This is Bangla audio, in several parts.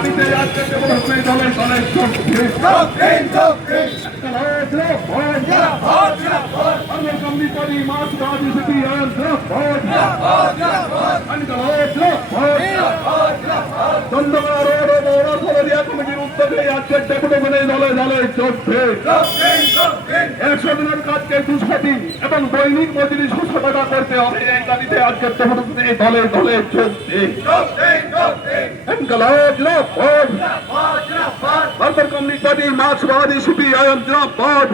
দাবিতে আজকে ডেভেলপমেন্ট দলের দলের কর্মী মার্ক্সবাদী সিপিআইএম চন্দ্রকোনা রোড ও পৌরসভা কমিটির উদ্যোগে আজকে ডেভেলপমেন্ট দলে দলে চলছে 100 দিনের কাজকে 200 দিন এবং দৈনিক মজুরি 600 টাকা করতে হবে। এই দাবিতে আজকে ডেভেলপমেন্ট দলে দলে চলছে। वर्कर कम्युनिस्ट पार्टी मार्क्सवादी सीपीआईएम जिंदाबाद।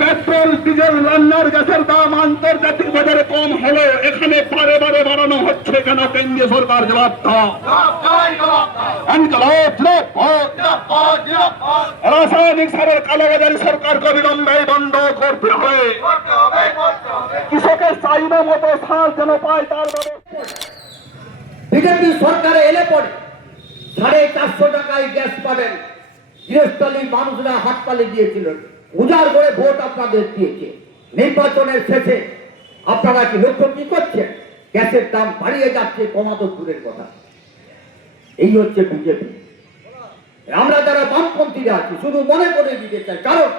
পেট্রোল ডিজেল রান্নার গ্যাসের দাম আন্তর্জাতিক বাজারে কম হলো এখানে বারে বারে বাড়ানো হচ্ছে কেন? কেন্দ্রীয় সরকার জবাব দাও। রাসায়নিক সারের কালোবাজারি সরকারকে অবিলম্বে বন্ধ করতে হবে। কৃষকের চাহিদা মতো সার যেন পায় তার বিজেপি সরকারে এলে পরে 450 টাকায় গ্যাস পাবেন। গৃহস্থলীর মানুষরা হাততালি দিয়েছিল, উজাড় করে ভোট আপনাদের দিয়েছে। নির্বাচনের শেষে আপনারা কি লক্ষ্য কি করছেন? গ্যাসের দাম বাড়িয়ে যাচ্ছে, কমাতো দূরের কথা। এই হচ্ছে বিজেপি। আমরা যারা বামপন্থীরা আছি শুধু মনে করে দিতে চাই, কারণ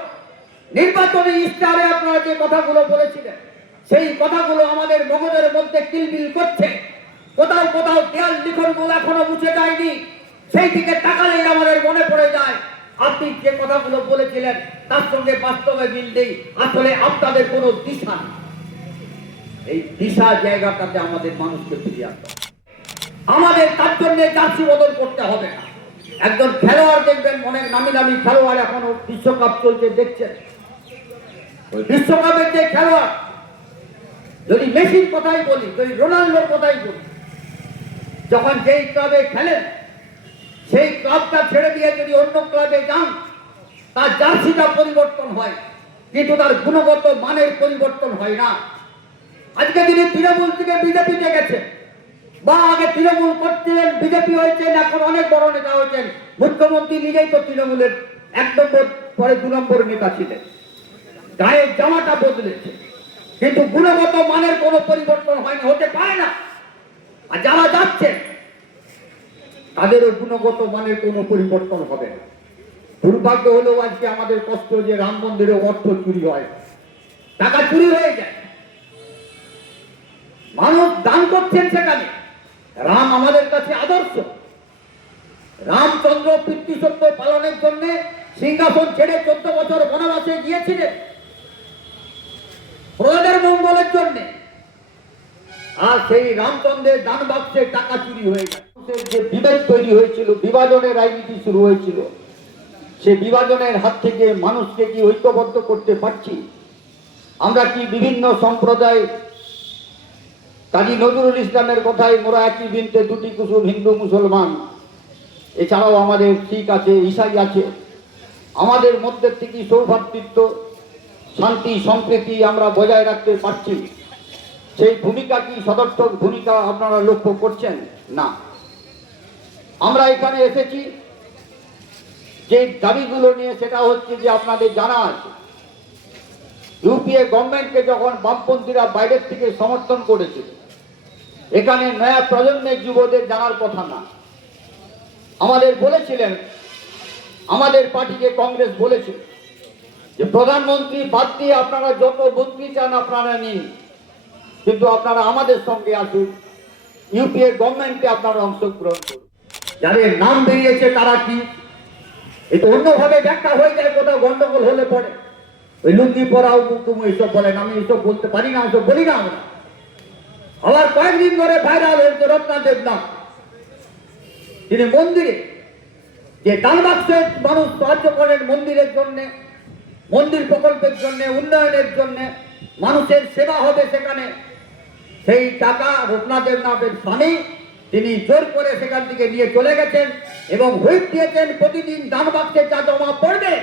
নির্বাচনী ইস্তাহারে আপনারা যে কথাগুলো বলেছিলেন সেই কথাগুলো আমাদের মগজের মধ্যে কিলবিল করছে। কোথাও কোথাও দেয়াল লিখনগুলো এখনো মুছে যায়নি, সেই দিকে তাকালেই আমাদের মনে পড়ে যায় আপনি যে কথাগুলো বলেছিলেন তার সঙ্গে বাস্তবে মিল নেই। আসলে আপনাদের কোনো দিশা নেই। এই দিশা জায়গাটাতে আমাদের মানুষকে ফিরিয়ে আনতে হবে। আমাদের তার জন্য জার্সি বদল করতে হবে না। একজন খেলোয়াড় দেখবেন, অনেক নামি দামি খেলোয়াড় এখনো বিশ্বকাপ চলছে দেখছেন, ওই বিশ্বকাপের যে খেলোয়াড়, যদি মেসির কথাই বলি, যদি রোনাল্ডোর কথাই বলি, যখন যেই ক্লাবে খেলেন সেই ক্লাবটা ছেড়ে দিয়ে যদি অন্য ক্লাবে যান তার জার্সিটা পরিবর্তন হয়, কিন্তু তার গুণগত মানের পরিবর্তন হয় না। আজকে তিনি তৃণমূল থেকে বিজেপিতে গেছেন, বা আগে তৃণমূল করছিলেন বিজেপি হয়েছেন, এখন অনেক বড় নেতা হয়েছেন। মুখ্যমন্ত্রী নিজেই তো তৃণমূলের 1 নম্বর পরে 2 নম্বর নেতা ছিলেন। গায়ের জামাটা বদলেছে, কিন্তু গুণগত মানের কোনো পরিবর্তন হয়নি, হতে পারে না। আর যারা যাচ্ছেন তাদেরও গুণগত মানের কোনো পরিবর্তন হবে না। দুর্ভাগ্য হলেও আজকে আমাদের কষ্ট যে রাম মন্দিরে অর্থ চুরি হয়, টাকা চুরি হয়ে যায়, মানুষ দান করছেন সেখানে। রাম আমাদের কাছে আদর্শ। রামচন্দ্র পিতৃসত্য পালনের জন্য সিংহাসন ছেড়ে 14 বছর বনবাসে গিয়েছিলেন প্রজাদের মঙ্গলের জন্য। আর সেই রামচন্দ্রের দান বাক্সে টাকা চুরি হয়ে গেছে। যে বিভেদ তৈরি হয়েছিল, বিভাজনের রাজনীতি শুরু হয়েছিল, সে বিভাজনের হাত থেকে মানুষকে কি ঐক্যবদ্ধ করতে পারছি? আমরা কি বিভিন্ন সম্প্রদায়, কাজী নজরুল ইসলামের কথায় মোরা একই বৃন্তে দুটি কুসুম, হিন্দু মুসলমান, এছাড়াও আমাদের শিখ আছে, ঈসাই আছে, আমাদের মধ্যে থেকে সৌভ্রাতৃত্ব, শান্তি, সম্প্রীতি আমরা বজায় রাখতে পারছি? সেই ভূমিকা কি সদর্থক ভূমিকা আপনারা লক্ষ্য করছেন? না। আমরা এখানে এসেছি যে দাবিগুলো নিয়ে, সেটা হচ্ছে যে আপনাদের জানা আছে ইউপিএ গভর্নমেন্টকে যখন বামপন্থীরা বাইরের থেকে সমর্থন করেছিল, এখানে নয়া প্রজন্মের যুবদের জানার কথা না। আমাদের বলেছিলেন, আমাদের পার্টিকে কংগ্রেস বলেছিল যে প্রধানমন্ত্রী বাদ দিয়ে আপনারা যত মন্ত্রী চান আপনারা নিন, কিন্তু আপনারা আমাদের সঙ্গে আসুন, ইউপিএ গভর্নমেন্টে আপনারা অংশগ্রহণ করুন। যাদের নাম বেরিয়েছে তারা কি, এটা অন্যভাবে ব্যাখ্যা হয়ে যায়, কোথাও গন্ডগোল হলে পরে ওই লুঙ্গি পরাও তুমি এইসব বলেন, আমি এইসব বলতে পারি না, এইসব বলি না আমরা। আবার কয়েকদিন ধরে ভাইরাল হয়েছে রত্নাদেব নাম, তিনি মন্দিরে যে দান বাক্সে মানুষ সাহায্য করেন মন্দিরের জন্য, মন্দির প্রকল্পের জন্য, উন্নয়নের জন্য, মানুষের সেবা হবে সেখানে, সেই টাকা রত্নাদেব নাথের স্বামী তিনি জোর করে সেখান থেকে নিয়ে চলে গেছেন এবং হুইপ দিয়েছেন প্রতিদিন দান বাক্সে যা জমা পড়বে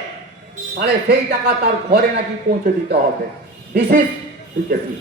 তাহলে সেই টাকা তার ঘরে নাকি পৌঁছে দিতে হবে। This is BJP.